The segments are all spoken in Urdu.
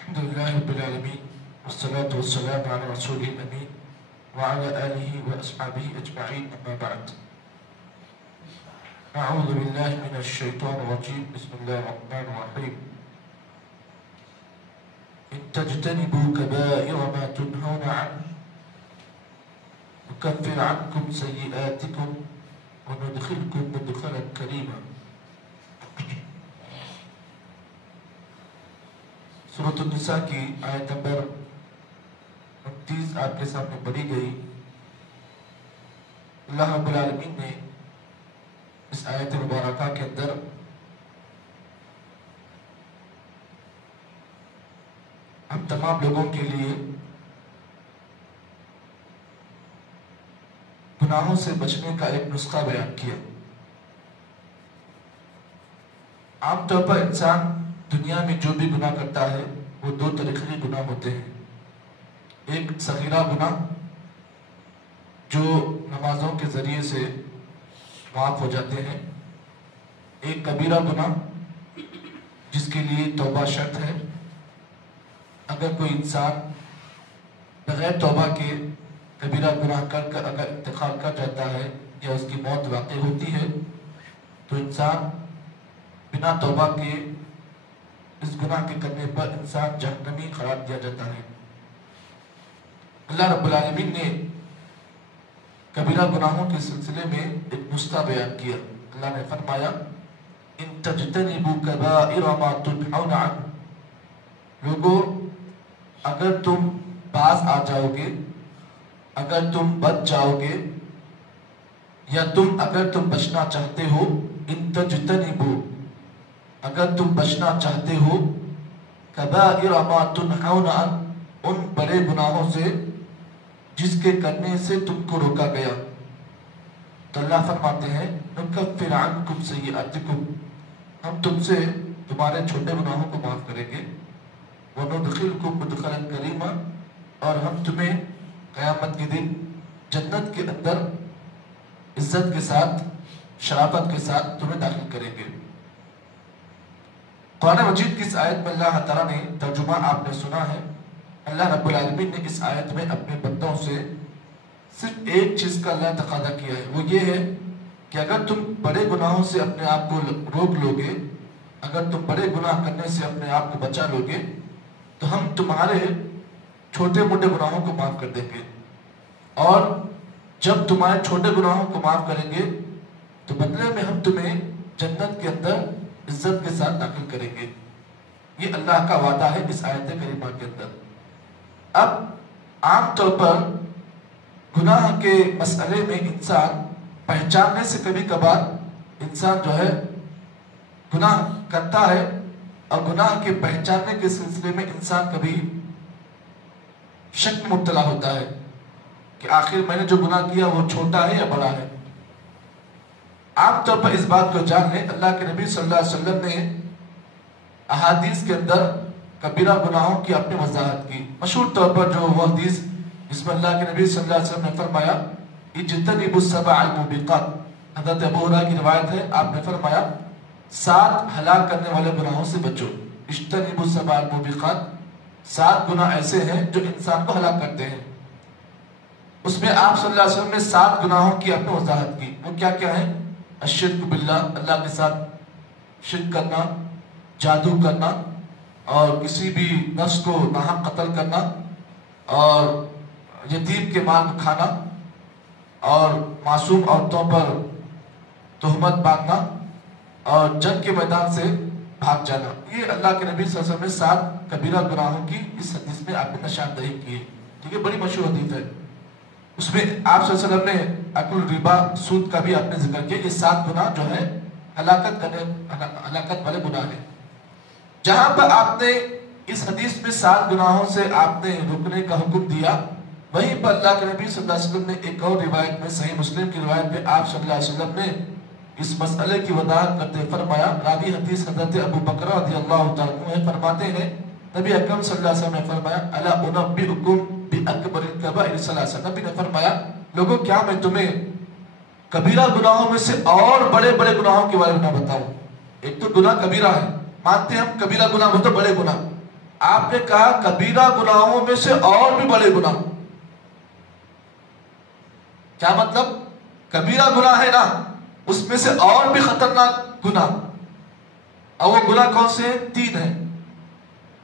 الحمد لله رب العالمين والصلاة والسلام على رسوله الأمين وعلى آله وأصحابه أجمعين أما بعد أعوذ بالله من الشيطان الرجيم بسم الله الرحمن الرحيم إن تجتنبوا كبائر ما تنهون عنه نكفر عنكم سيئاتكم وندخلكم مدخلا كريما. سورۃ النساء کی آیت نمبر 29 آپ کے سامنے پڑھی گئی. اللہ رب العالمین نے اس آیت مبارکہ کے اندر ہم تمام لوگوں کے لیے گناہوں سے بچنے کا ایک نسخہ بیان کیا. عام طور پر انسان دنیا میں جو بھی گناہ کرتا ہے وہ دو طریقے کے گناہ ہوتے ہیں. ایک صغیرہ گناہ جو نمازوں کے ذریعے سے معاف ہو جاتے ہیں. ایک کبیرہ گناہ جس کے لیے توبہ شرط ہے. اگر کوئی انسان بغیر توبہ کے کبیرہ گناہ کر کر اگر انتقال کر جاتا ہے یا اس کی موت واقع ہوتی ہے تو انسان بنا توبہ کے اس گناہ کے کرنے پر انسان جہنمی قرار دیا جاتا ہے. اللہ رب العالمین نے کبیرہ گناہوں کے سلسلے میں ایک نسخہ بیان کیا. اللہ نے فرمایا ان تجتنبوا کبائر ما تنہون عنہ، لوگوں اگر تم باز آ جاؤ گے، اگر تم بچ جاؤ گے، یا اگر تم بچنا چاہتے ہو، ان تجتنبوا اگر تم بچنا چاہتے ہو، کبائر ما تنہون عنہ ان بڑے گناہوں سے جس کے کرنے سے تم کو روکا گیا، تو اللہ فرماتے ہیں نکفر عنکم سیئاتکم، ہم تم سے تمہارے چھوٹے گناہوں کو معاف کریں گے. وندخلکم مدخلا کریما، اور ہم تمہیں قیامت کے دن جنت کے اندر عزت کے ساتھ شرافت کے ساتھ تمہیں داخل کریں گے. قرآن مجید کی اس آیت میں اللہ تعالیٰ نے ترجمہ آپ نے سنا ہے. اللہ رب العالمین نے اس آیت میں اپنے بندوں سے صرف ایک چیز کا اللہ تقاضا کیا ہے، وہ یہ ہے کہ اگر تم بڑے گناہوں سے اپنے آپ کو روک لو گے، اگر تم بڑے گناہ کرنے سے اپنے آپ کو بچا لو گے تو ہم تمہارے چھوٹے موٹے گناہوں کو معاف کر دیں گے. اور جب تمہارے چھوٹے گناہوں کو معاف کریں گے تو بدلے میں ہم تمہیں جنت کے اندر عزت کے ساتھ داخل کریں گے. یہ اللہ کا وعدہ ہے اس آیت کریمہ کے اندر. اب عام طور پر گناہ کے مسئلے میں انسان پہچاننے سے کبھی کبھار انسان جو ہے گناہ کرتا ہے، اور گناہ کے پہچاننے کے سلسلے میں انسان کبھی شک میں مبتلا ہوتا ہے کہ آخر میں نے جو گناہ کیا وہ چھوٹا ہے یا بڑا ہے. عام طور پر اس بات کو جان لیں، اللہ کے نبی صلی اللہ علیہ وسلم نے احادیث کے اندر کبیرہ گناہوں کی اپنی وضاحت کی. مشہور طور پر جو وہ حدیث جس میں اللہ کے نبی صلی اللہ علیہ وسلم نے فرمایا اجتنبوا السبع الموبقات، حضرت ابو ہریرہ کی روایت ہے، آپ نے فرمایا 7 ہلاک کرنے والے گناہوں سے بچو. اجتنبوا السبع الموبقات، 7 گناہ ایسے ہیں جو انسان کو ہلاک کرتے ہیں. اس میں آپ صلی اللہ علیہ وسلم نے 7 گناہوں کی اپنی وضاحت کی. وہ کیا کیا ہیں؟ الشرک باللہ، اللہ کے ساتھ شرک کرنا، جادو کرنا، اور کسی بھی نفس کو ناحق قتل کرنا، اور یتیم کے مال کو کھانا، اور معصوم عورتوں پر تہمت باندھنا، اور جنگ کے میدان سے بھاگ جانا. یہ اللہ کے نبی صلی اللہ علیہ وسلم نے 7 کبیرہ گناہوں کی اس حدیث میں آپ نے نشاندہی کی ہے. ٹھیک ہے، بڑی مشہور حدیث ہے. اس میں آپ صلی اللہ علیہ وسلم نے اکل ربا، سود کا بھی آپ نے ذکر کیا. یہ 7 گناہ جو ہے ہلاکت والے گناہ ہیں. جہاں پر آپ نے اس حدیث میں 7 گناہوں سے آپ نے رکنے کا حکم دیا، وہیں پر اللہ کے نبی صلی اللہ علیہ وسلم نے ایک اور روایت میں، صحیح مسلم کی روایت میں آپ صلی اللہ علیہ وسلم نے اس مسئلے کی وضاحت کرتے فرمایا. راوی حدیث حضرت ابو بکر رضی اللہ تعالیٰ عنہ فرماتے ہیں نبی اکرم صلی اللہ علیہ وسلم نے فرمایا الا انبئکم باکبر الکبائر ثلاثہ. نبی نے فرمایا لوگوں کیا میں تمہیں کبیرہ گناہوں میں سے اور بڑے بڑے گناہوں کے بارے میں نہ بتاؤں؟ ایک تو گناہ کبیرہ ہے، مانتے ہیں ہم کبیرہ گناہ وہ تو بڑے گناہ، آپ نے کہا کبیرہ گناہوں میں سے اور بھی بڑے گناہ. کیا مطلب؟ کبیرہ گناہ ہے نا، اس میں سے اور بھی خطرناک گناہ. اور وہ گناہ کون سے ہیں؟ 3 ہیں.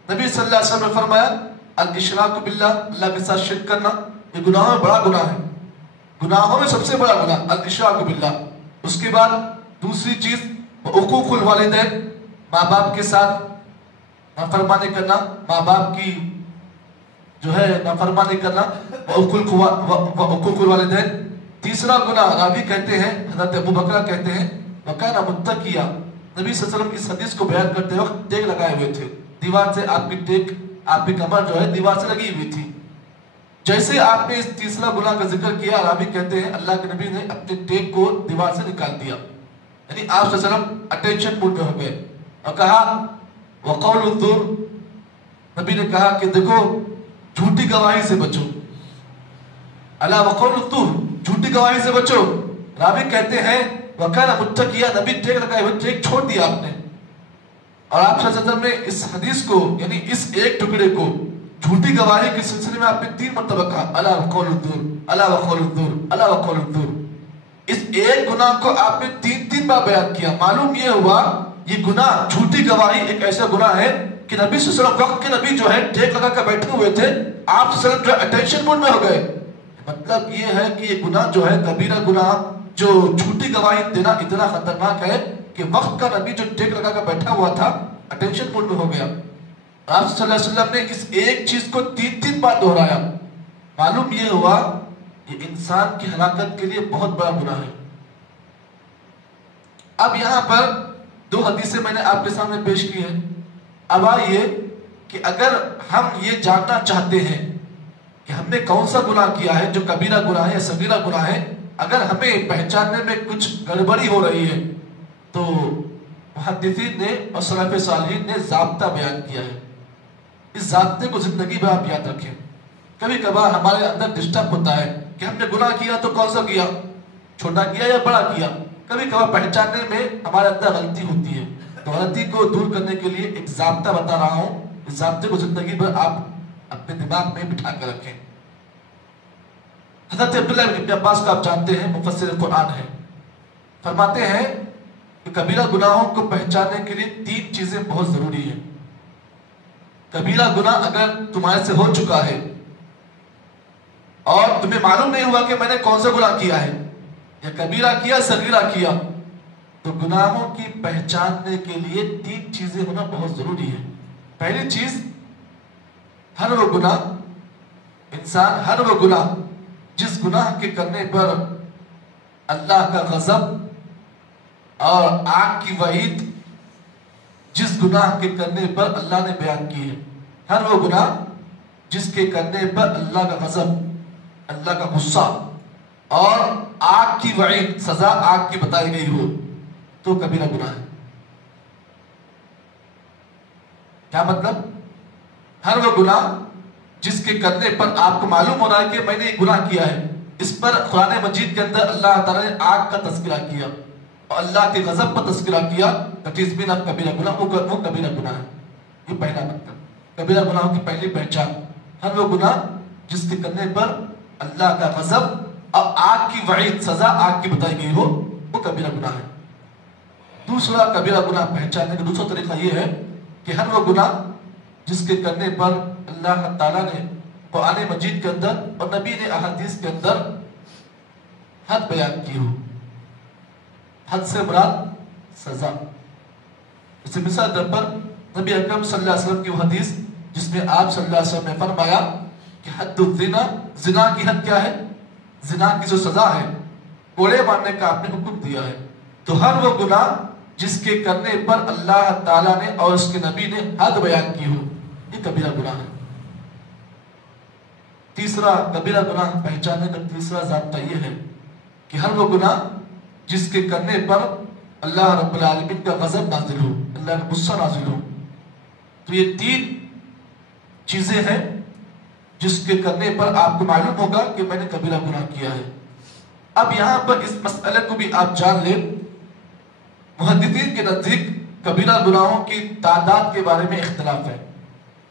نبی صلی اللہ علیہ وسلم نے فرمایا الاشراک باللہ، اللہ کے ساتھ شرک کرنا، یہ گناہوں میں بڑا گناہ ہے. گناہوں میں سب سے بڑا گناہ الاشراک باللہ. اس کے بعد دوسری چیز حقوق الوالدین، ماں باپ کے ساتھ نافرمانی کرنا، ماں باپ کی جو ہے نافرمانی کرنا، حقوق الوالدین. تیسرا گناہ راوی کہتے ہیں، حضرت ابو بکر کہتے ہیں وَكَانَ مُتَّقِيًا، نبی صلی اللہ علیہ وسلم اس حدیث کو بیان کرتے وقت ٹیک لگائے ہوئے تھے. دیوار سے آپ کی ٹیک، آپ کی کمر جو ہے دیوار سے لگی ہوئی تھی. جیسے آپ نے اس تیسرا گناہ کا ذکر کیا، راوی کہتے ہیں اللہ کے نبی نے اپنے ٹیک کو دیوار سے نکال دیا. یعنی آپ صلی اللہ علیہ وسلم اٹینشن موڈ میں ہو گئے اور کہا وَقَوْلُ الزُّورِ، نبی نے کہا کہ دیکھو جھوٹی گواہی سے بچو. الا وَقَوْلُ الزُّورِ، جھوٹی گواہی سے بچو. راوی کہتے ہیں وَكَانَ مُتَّقِيًا، نبی ٹیک لگائے ہوئے، ٹیک چھوڑ دیا آپ نے. اور آپ صلی اللہ علیہ وسلم نے اس حدیث کو، یعنی اس ایک ٹکڑے کو جھوٹی گواہی کے سلسلے میں آپ نے 3 مرتبہ کہا الا وقول الزور، الا وقول الزور، الا وقول الزور. اس ایک گناہ کو آپ نے 3 بار بیان کیا. معلوم یہ ہوا یہ گناہ جھوٹی گواہی ایک ایسا گناہ ہے کہ نبی صلی اللہ علیہ وسلم، وقت کے نبی جو ہے ٹیک لگا کر بیٹھے ہوئے تھے، آپ صلی اللہ علیہ وسلم جو ہے اٹینشن موڈ میں ہو گئے. مطلب یہ ہے کہ یہ گناہ جو ہے کبیرہ گناہ، جو جھوٹی گواہی دینا اتنا خطرناک ہے کہ وقت کا نبی جو ٹیک لگا کر بیٹھا ہوا تھا اٹینشن موڈ میں ہو گیا. آپ صلی اللہ علیہ وسلم نے اس ایک چیز کو 3 بار دہرایا. معلوم یہ ہوا یہ انسان کی ہلاکت کے لیے بہت بڑا گناہ ہے. اب یہاں پر 2 حدیثیں میں نے آپ کے سامنے پیش کی ہیں. اب آئیے کہ اگر ہم یہ جاننا چاہتے ہیں کہ ہم نے کون سا گناہ کیا ہے جو کبیرہ گناہ ہے یا صغیرہ گناہ ہے، اگر ہمیں پہچاننے میں کچھ گڑبڑی ہو رہی ہے تو محدثین نے اور سلف صالحین نے ضابطہ بیان کیا ہے. اس ضابطے کو زندگی میں آپ یاد رکھیں. کبھی کبھار ہمارے اندر ڈسٹرب ہوتا ہے کہ ہم نے گناہ کیا تو کون سا کیا، چھوٹا کیا یا بڑا کیا. کبھی کبھار پہچاننے میں ہمارے اندر غلطی ہوتی ہے. تو غلطی کو دور کرنے کے لیے ایک ضابطہ بتا رہا ہوں. اس ضابطے کو زندگی بھر آپ اپنے دماغ میں بٹھا کر رکھیں. حضرت عبداللہ ابن عباس کو آپ جانتے ہیں، مفسر قرآن ہیں. فرماتے ہیں کہ کبیرہ گناہوں کو پہچاننے کے لیے 3 چیزیں بہت ضروری ہیں. کبیرہ گناہ اگر تمہارے سے ہو چکا ہے اور تمہیں معلوم نہیں ہوا کہ میں نے کون سا گناہ کیا ہے، یا کبیرہ کیا صغیرہ کیا، تو گناہوں کی پہچاننے کے لیے 3 چیزیں ہونا بہت ضروری ہے. پہلی چیز، ہر وہ گناہ، انسان ہر وہ گناہ جس گناہ کے کرنے پر اللہ کا غضب اور آگ کی وعید، جس گناہ کے کرنے پر اللہ نے بیان کی ہے، ہر وہ گناہ جس کے کرنے پر اللہ کا غضب، اللہ کا غصہ اور آگ کی وعید، سزا آگ کی بتائی گئی ہو، تو کبیرہ گناہ ہے. کیا مطلب؟ ہر وہ گناہ جس کے کرنے پر آپ کو معلوم ہو رہا ہے کہ میں نے یہ گناہ کیا ہے. اس پر قرآن مجید کے اندر اللہ تعالیٰ نے آگ کا تذکرہ کیا اور اللہ کے غضب پر تذکرہ کیا. that is mean of کبیرہ گناہ، وہ کبیرہ گناہ ہے. یہ پہلا مطلب کبیرہ گناہوں کی پہلی پہچان، ہر وہ گناہ جس کے کرنے پر اللہ کا غضب اور آگ کی وعید، سزا آگ کی بتائی گئی ہو، وہ کبیرہ گناہ ہے. دوسرا کبیرہ گناہ پہچاننے کا دوسرا طریقہ یہ ہے کہ ہر وہ گناہ جس کے کرنے پر اللہ تعالیٰ نے قرآن مجید کے اندر اور نبی نے احادیث کے اندر حد بیان کی ہو. حد سے مراد سزا. اس مثال طور پر نبی اکرم صلی اللہ علیہ وسلم کی وہ حدیث جس میں آپ صلی اللہ علیہ وسلم نے فرمایا کہ حد الزنا، زنا کی حد کیا ہے؟ زنا کی جو سزا ہے کوڑے مارنے کا آپ نے حکم دیا ہے. تو ہر وہ گناہ جس کے کرنے پر اللہ تعالیٰ نے اور اس کے نبی نے حد بیان کی ہو، یہ کبیرہ گناہ ہے. تیسرا کبیرہ گناہ پہچاننے کا تیسرا ضابطہ یہ ہے کہ ہر وہ گناہ جس کے کرنے پر اللہ رب العالمین کا غضب نازل ہو، اللہ کا غصہ نازل ہو. تو یہ 3 چیزیں ہیں جس کے کرنے پر آپ کو معلوم ہوگا کہ میں نے کبیرہ گناہ کیا ہے. اب یہاں پر اس مسئلے کو بھی آپ جان لیں. محدثین کے نزدیک کبیرہ گناہوں کی تعداد کے بارے میں اختلاف ہے.